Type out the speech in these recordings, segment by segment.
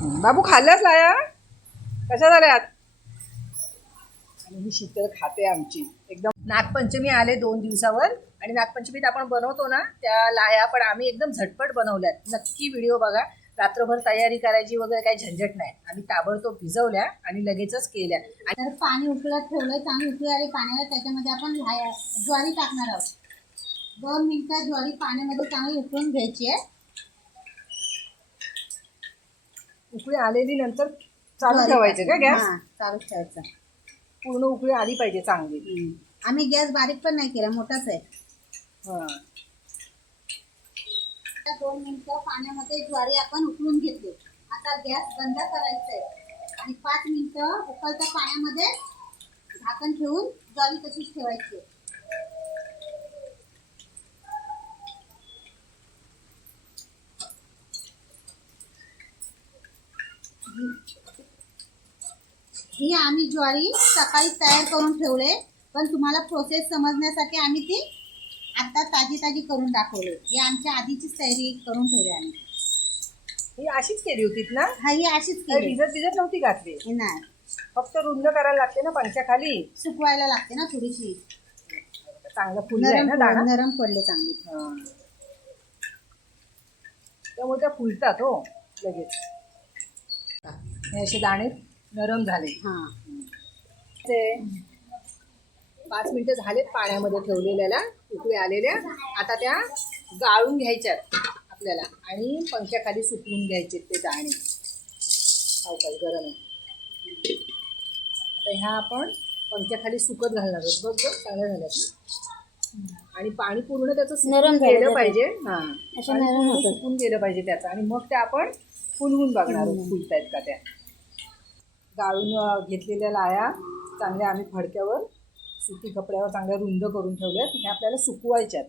बाबू खाल्लाच लाया कशा झाल्यात? आणि ही शीतल खाते आमची एकदम. नागपंचमी आले 2 दिवसावर आणि नागपंचमीत आपण बनवतो ना त्या लाया, पण आम्ही एकदम झटपट बनवल्यात. नक्की व्हिडिओ बघा. रात्रभर तयारी करायची वगैरे काही झंझट नाही. आम्ही ताबडतोब भिजवल्या आणि लगेचच केल्या. तर पाणी उकळत ठेवलं, चांगली उकळी आली पाण्याला, त्याच्यामध्ये आपण ज्वारी टाकणार आहोत. 2 मिनिटं ज्वारी पाण्यामध्ये चांगली उकळून घ्यायची आहे. उकळी आलेली नंतर चालू ठेवायचं का गॅस? चालू ठेवायचं. पूर्ण उकळी आली पाहिजे चांगली. आम्ही गॅस बारीक पण नाही केला, मोठाच आहे. हां 2 मिनिटं पाण्यामध्ये ज्वारी आपण उकळून घेतली. आता गॅस बंद करायचा आहे आणि 5 मिनिटं उकळत्या पाण्यामध्ये झाकण ठेवून ज्वारी तशीच ठेवायची. ही आम्ही ज्वारी सकाळी तयार करून ठेवले, पण तुम्हाला प्रोसेस समजण्यासाठी आम्ही ती आता ताजी ताजी करून दाखवले. ही आमच्या आधीचीच तयारी करून ठेवली आम्ही. ही अशीच केली होती ना? हा, ही अशीच केली. भिजत नव्हती घातली. नाही, फक्त रुंद करायला लागते ना पंख्याखाली. सुकवायला लागते ना थोडीशी. चांगलं फुललंय ना दाणा? नरम पडले चांगली. त्यामुळे त्या फुलतात हो लगेच. हे असे दाणे नरम झाले. ते 5 मिनिटं झालेत पाण्यामध्ये ठेवलेल्याला, उकळी आलेल्या. आता त्या गाळून घ्यायच्यात आपल्याला आणि पंख्याखाली सुकवून घ्यायचे ते दाणे. अवकाश गरम आहे. आता ह्या आपण पंख्याखाली सुकत घालणार आहोत. बघ बघ चांगल्या झाल्यात. आणि पाणी पूर्ण त्याचं नरम गेलं पाहिजे. सुकून गेलं पाहिजे त्याचं. आणि मग त्या आपण फुलवून बघणार आहोत फुलतायत का त्या. गाळून घेतलेल्या लाया चांगल्या आम्ही फडक्यावर सुती कपड्यावर चांगल्या रुंद करून ठेवल्यात. हे आपल्याला सुकवायच्यात.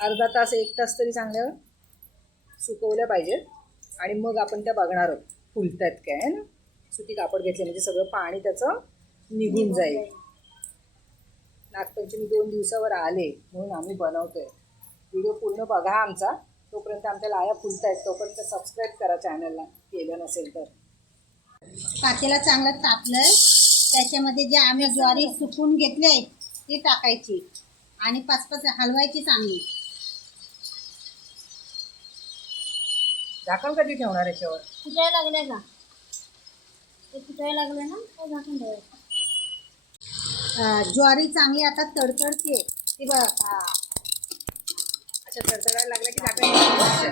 अर्धा तास 1 तास तरी चांगल्या सुकवल्या पाहिजेत. आणि मग आपण त्या बघणार आहोत फुलतायत काय आहे ना. सुती कापड घेतले म्हणजे सगळं पाणी त्याचं निघून जाईल. नागपंचमी 2 दिवसावर आले म्हणून आम्ही बनवतोय. व्हिडिओ पूर्ण बघा आमचा. तोपर्यंत आमच्या लाया फुलतायत तोपर्यंत सबस्क्राईब करा चॅनलला केलं नसेल तर. पातेला चांगलं तापलंय, त्याच्यामध्ये जे आम्ही ज्वारी सुकून घेतले ती टाकायची आणि 5-5 हलवायची चांगली. झाकण कधी ठेवणार याच्यावर? फुटायला लागले का? ते फुटायला लागले ना तर झाकण ठेवायचं. ज्वारी चांगली आता तडतडते ती बघ. अच्छा तडतडायला लागलं की झाकण ठेवायचं.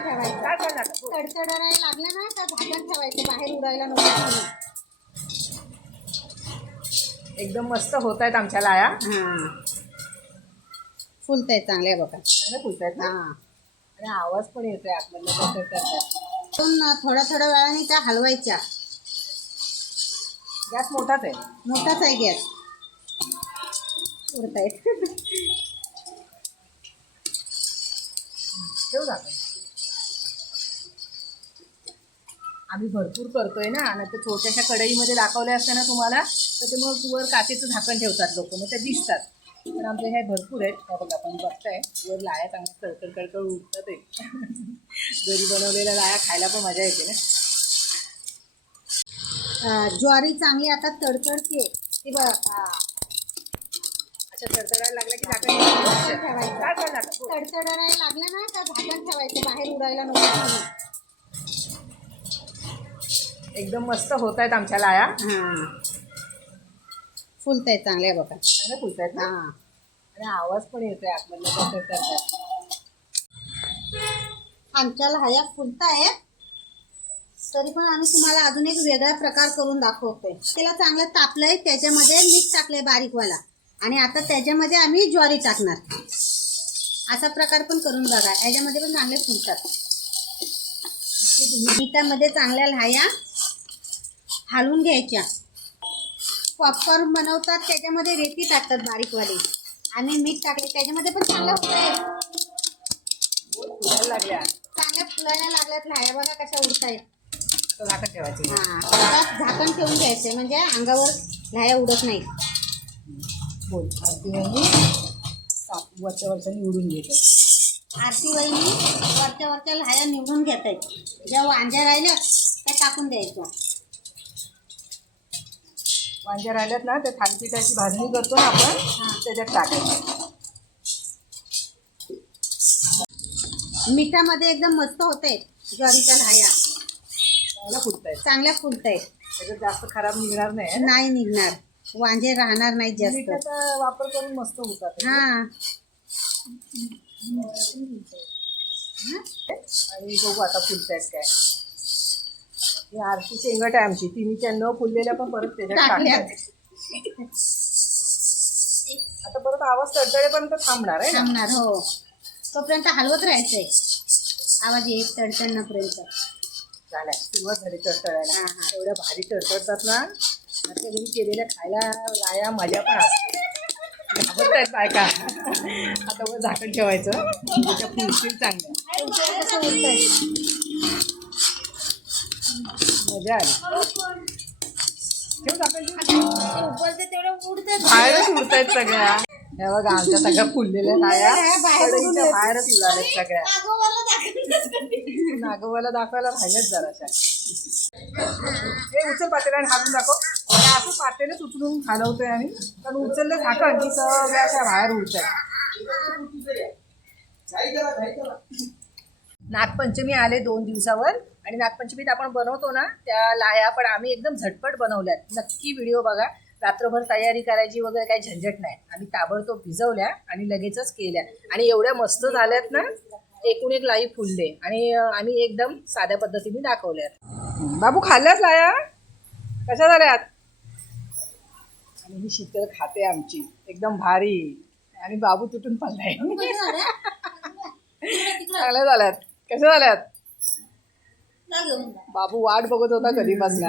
तडतडायला लागलं ना तर झाकण ठेवायचं, बाहेर उडायला नको. एकदम मस्त होत आहेत आमच्या लाया. फुलतायत चांगले बघा. चांगले फुलतायत ना. आणि आवाज पण येतोय आपल्याला. थोड्या थोड्या वेळाने त्या हलवायच्या. गॅस मोठाच आहे. मोठाच आहे गॅस. उडतायत. ठेव झाकण. आम्ही भरपूर करतोय ना. आणि तर छोट्याशा कढईमध्ये दाखवले असते ना तुम्हाला तर ते मग वर काचेचं झाकण ठेवतात लोक, मग त्या दिसतात. पण आमचे हे भरपूर आहेत. बघा आपण बघताय वर लाया चांगल्या कडकड उठतात आहे. घरी बनवलेल्या लाया खायला पण मजा येते ना. ज्वारी चांगली आता तडतडते ती बघ. अच्छा तडतडायला लागलं की झाकण ठेवायचं. तडतडायला लागलं ना तर झाकण ठेवायचं, बाहेर उडायला नको. एकदम मस्त होत आहेत आमच्या लाया. फुलतायत चांगले बघा. चांगले फुलतायत ना. आणि आवाज पण येतोय आपल्याला. आमच्या लाया फुलतायत, तरी पण आम्ही तुम्हाला अजून एक वेगळा प्रकार करून दाखवतोय. त्याला चांगलं तापलंय, त्याच्यामध्ये मीठ टाकलंय बारीकवाला आणि आता त्याच्यामध्ये आम्ही ज्वारी टाकणार. असा प्रकार पण करून बघा, याच्यामध्ये पण चांगले फुलतात. मिठामध्ये चांगल्या लाया हलवून घ्यायच्या. पॉपकॉर्न बनवतात त्याच्यामध्ये रेती टाकतात बारीकवाली. आम्ही मीठ टाकले त्याच्यामध्ये पण चांगलं फुलायला लागल्या. चांगल्या फुलायला लागल्यात लाया बघा कशा उडतायत. झाकण ठेवायचं. झाकण ठेवून घ्यायचं म्हणजे अंगावर लाया उडत नाही. बोल वरच्या निवडून घ्यायचं. आरती वहिनी वरच्या लाया निवडून घेत आहेत. ज्या वांज्या राहिल्या त्या टाकून द्यायचं. वांगे राहिल्यात ना, ते थालीपीठाची भाजणी करतो ना आपण, त्याच्यात टाकायचं. मिठामध्ये एकदम मस्त होते ज्वारीच्या लाह्या, चांगलं फुलतायत. चांगल्या फुलतायत. त्याच्यात जास्त खराब निघणार नाही. नाही निघणार, वांगे राहणार नाही जास्त. मिठाचा वापर करून मस्त होतात. हा आणि बघू आता फुलतायत काय. ही आरती शेंगट आहे आमची, तिन्हीच्या न फुललेल्या पण परत त्याच्यात टाकल्यात. टाकल्या. आता परत आवाज तडतडेपर्यंत थांबणार आहे ना. थांबणार हो, तोपर्यंत हलवत राहायचंय, आवाज येत तडतडण्यापर्यंत. झाल्या, सुरुवात झाली तडतडायला. हा, हा. एवढ्या भारी तडतडतात ना, आता घरी केलेल्या खायला लाया मजा पण असते. घाबरतायत बायका. आता वर झाकण ठेवायचं, त्याच्या फुलतील चांगल्या. कसं उडतंय, मजा आली. ठेव झाकण, ठेव. बाहेरच उडतायत सगळ्या. हे बघा आमच्या सगळ्या फुललेल्या लाया कढईच्या बाहेरच उडाल्यात सगळ्या. नागोबाला दाखवायला राहिल्याच जराशा. हे उचल पातेला आणि हालून दाखव. आणि असं पातेलच उचलून हलवतोय आम्ही, पण उचललं झाकण की सगळ्या अशा बाहेर उडत आहे. नागपंचमी आले 2 दिवसावर, आणि नागपंचमीत आपण बनवतो ना त्या लाया पण आम्ही एकदम झटपट बनवल्यात. नक्की व्हिडिओ बघा. रात्रभर तयारी करायची वगैरे काही झंझट नाही. आम्ही ताबडतोब भिजवल्या आणि लगेचच केल्या, आणि एवढ्या मस्त झाल्यात ना. एकूण एक लाई फुलले, आणि आम्ही एकदम साध्या पद्धतीने दाखवल्यात. बाबू खाल्ल्यास लाया कशा झाल्यात? आणि ही शीतल खाते आमची एकदम भारी, आणि बाबू तुटून पडलाय. चांगल्या झाल्यात. कशा झाल्यात? बाबू वाट बघत होता कधीपासून.